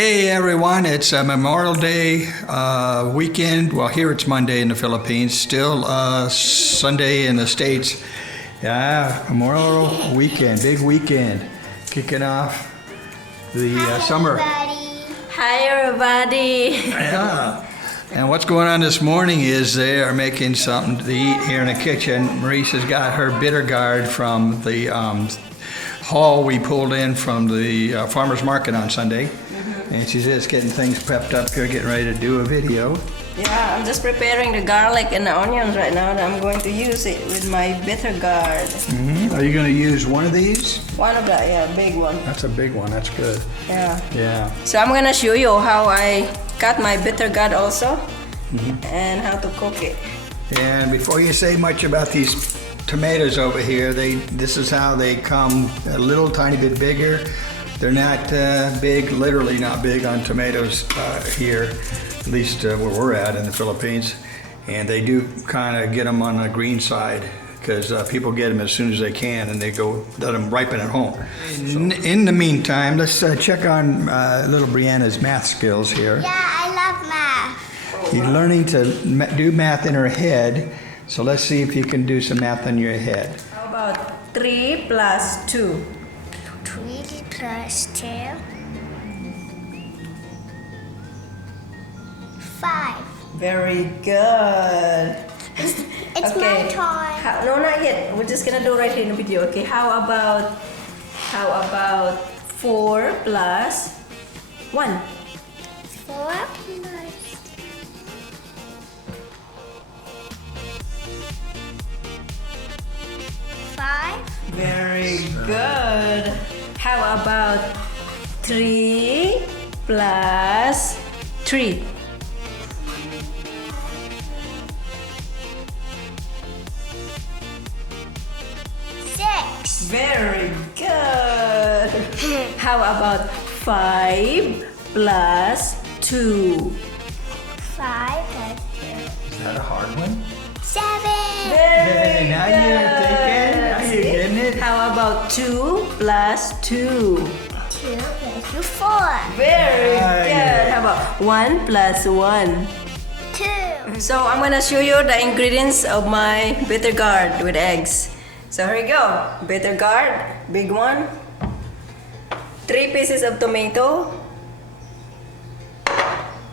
Hey everyone, it's Memorial Day weekend. Well, here it's Monday in the Philippines, still Sunday in the States. Yeah, Memorial weekend, big weekend, kicking off the summer. Hi everybody. Yeah. And what's going on this morning is they are making something to eat here in the kitchen. Maurice has got her Bitter-melon from the haul we pulled in from the farmer's market on Sunday. And she's just getting things prepped up here, getting ready to do a video. Yeah, I'm just preparing the garlic and the onions right now. And I'm going to use it with my Bitter-melon. Are you going to use one of these? One of that, yeah, big one. That's a big one. That's good. Yeah. Yeah. So I'm going to show you how I cut my Bitter-melon also and how to cook it. And before you say much about these tomatoes over here, this is how they come, a little tiny bit bigger. They're not big, literally not big on tomatoes here, at least where we're at in the Philippines. And they do kind of get them on the green side because people get them as soon as they can and they go let them ripen at home. In the meantime, let's check on little Brianna's math skills here. Yeah, I love math. You're learning to do math in her head, so let's see if you can do some math in your head. How about 3 plus 2? 3 plus 2. 5. Very good. It's my time. No, not yet. We're just gonna do right here in the video. Okay. How about 4 plus 1? 4 plus 5. Very good. How about 3 plus 3? 6. Very good. How about 5 plus 2? 5 plus 2. Is that a hard one? 7. Very Now you're thinking. Now you're getting it. How about 2 plus 2? 2 plus 2. 4. Very Ah, good. yeah. How about 1 plus 1? 2. So I'm gonna show you the ingredients of my Bitter-melon with eggs. So here we go. Bitter-melon, big one. 3 pieces of tomato.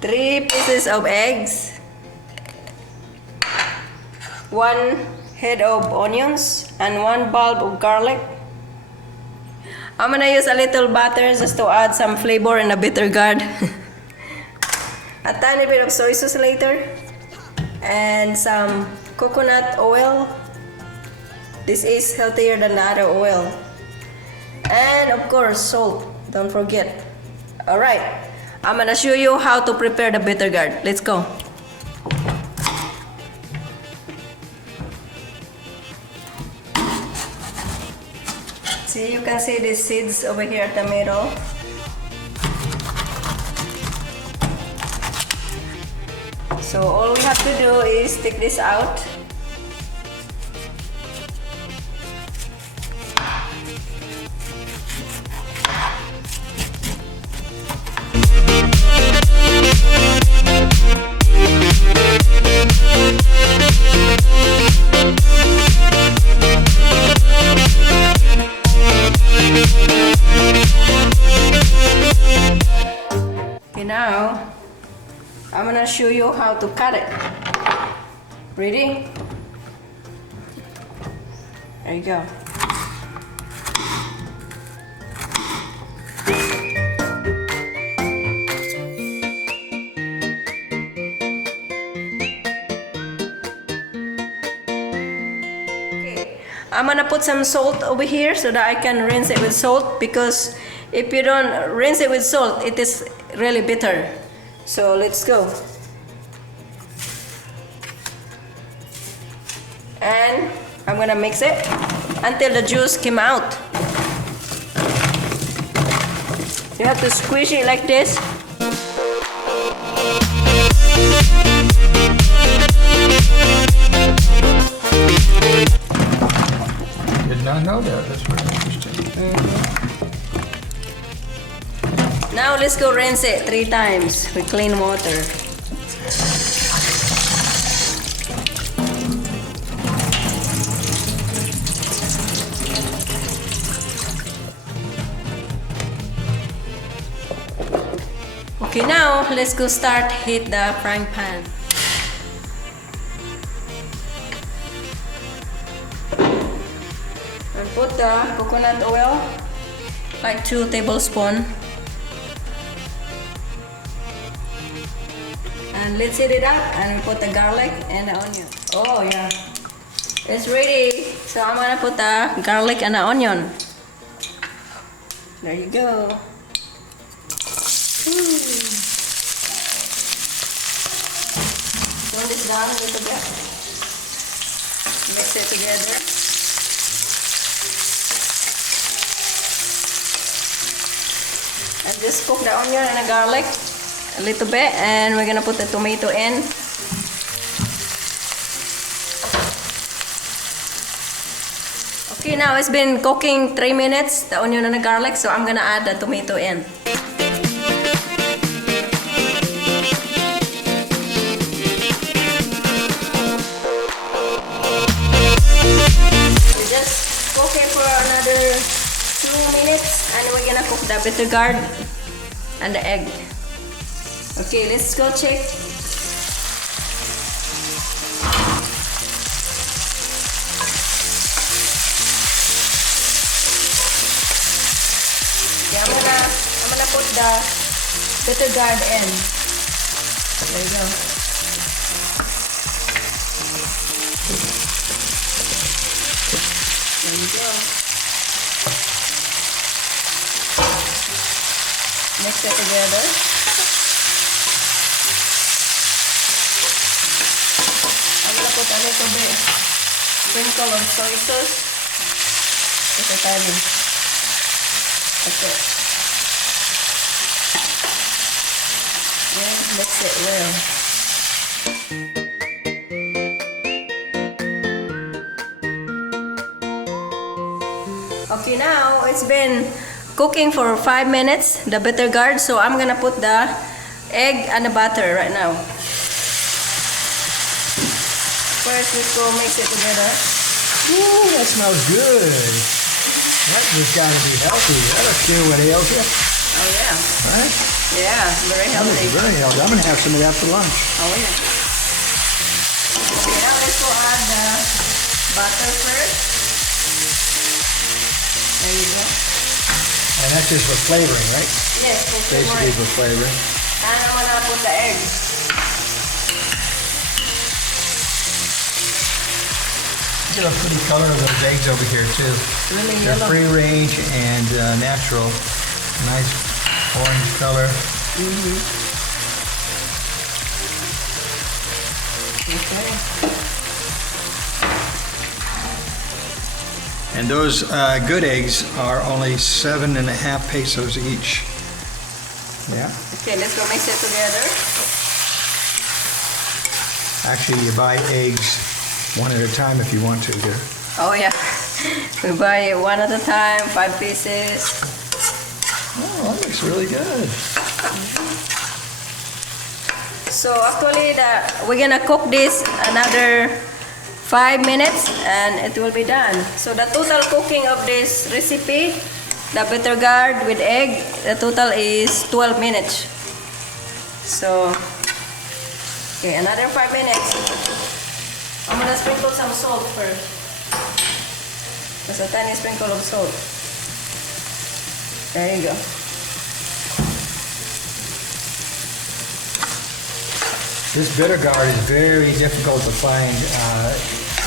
3 pieces of eggs. 1 head of onions and 1 bulb of garlic. I'm gonna use a little butter just to add some flavor in the Bitter-melon. A tiny bit of soy sauce later. And some coconut oil. This is healthier than the other oil. And of course, salt. Don't forget. Alright, I'm gonna show you how to prepare the Bitter-melon. Let's go. See, you can see the seeds over here at the middle. So all we have to do is take this out. Okay, now I'm gonna show you how to cut it. Ready? There you go. Okay, I'm gonna put some salt over here so that I can rinse it with salt, because if you don't rinse it with salt, it is really bitter. So let's go. And I'm gonna mix it until the juice came out. You have to squish it like this. Did not know that. That's very interesting. Now let's go rinse it 3 times with clean water. Okay, now let's go start heat the frying pan. And put the coconut oil, like 2 tablespoons. And let's heat it up and we put the garlic and the onion. Oh yeah, it's ready. So I'm gonna put the garlic and the onion. There you go. Turn this down a little bit. Mix it together. And just cook the onion and the garlic a little bit, and we're gonna put the tomato in. Okay, now it's been cooking 3 minutes, the onion and the garlic, so I'm gonna add the tomato in. We just cook it for another 2 minutes, and we're gonna cook the bitter gourd and the egg. Okay, let's go check. Okay, I'm gonna put the bitter gourd in. There you go. There you go. Mix it together. Put a little bit sprinkle of soy sauce. Just a tiny. That's it. And mix it well. Okay, now it's been cooking for 5 minutes, the bitter gourd, so I'm gonna put the egg and the butter right now. First, let's go mix it together. Ooh, that smells good. That just got to be healthy. That'll cure what ails you, Oh yeah. right? Yeah, very That healthy. is very healthy. I'm going to have some of that for lunch. Oh yeah. Okay, now let's go add the butter first. There you go. And that's just for flavoring, right? Yes, for Basically flavoring. for flavoring. And I'm gonna put the eggs. Look at the pretty color of those eggs over here too. Really They're yellow. free range and natural. Nice orange color. Okay. And those good eggs are only 7.5 pesos each. Yeah. Okay, let's go mix it together. Actually, you buy eggs one at a time if you want to here. Oh yeah. We buy it one at a time, 5 pieces. Oh, that looks really good. So actually we're gonna cook this another 5 minutes and it will be done. So the total cooking of this recipe, the bitter gourd with egg, the total is 12 minutes. So, okay, another 5 minutes. I'm gonna sprinkle some salt first. Just a tiny sprinkle of salt. There you go. This bitter gourd is very difficult to find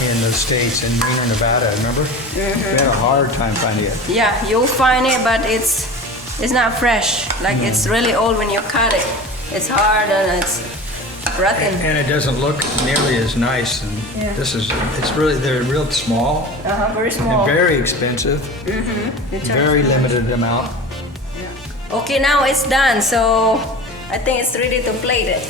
in the States, in Reno, Nevada, remember? We had a hard time finding it. Yeah, you'll find it, but it's not fresh. Like it's really old when you cut it. It's hard and it's rotten. And it doesn't look nearly as nice. And Yeah. they're real small Very small. and very expensive. Very limited amount. Okay, now it's done. So I think it's ready to plate it.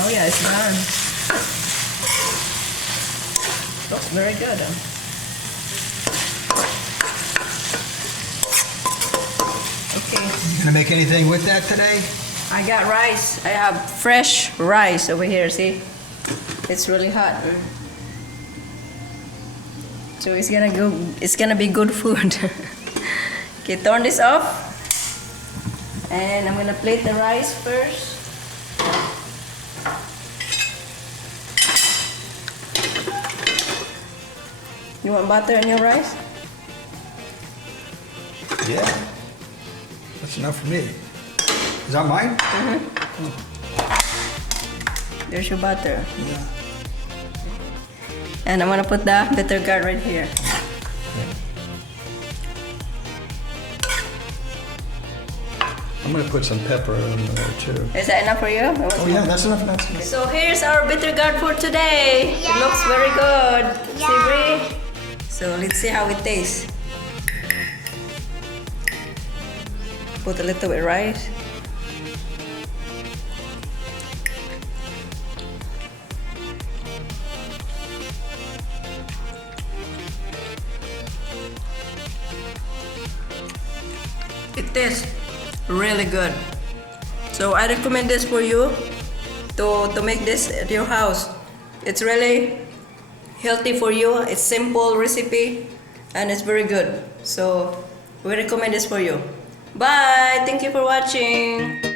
Oh yeah, it's done. Looks very good. Okay. You gonna make anything with that today? I got rice. I have fresh rice over here, see? It's really hot. So it's gonna be good food. Okay, turn this off. And I'm gonna plate the rice first. You want butter in your rice? Yeah. That's enough for me. Is that mine? There's your butter. Yeah. And I'm gonna put the bitter gourd right here. I'm gonna put some pepper in there too. Is that enough for you? Oh yeah, that's enough. That's enough. So here's our bitter gourd for today. It Yeah. looks very good. Yeah. See, Brie? So let's see how it tastes. Put a little bit rice. It tastes really good. So I recommend this for you to make this at your house. It's really healthy for you. It's simple recipe and it's very good. So we recommend this for you. Bye. Thank you for watching.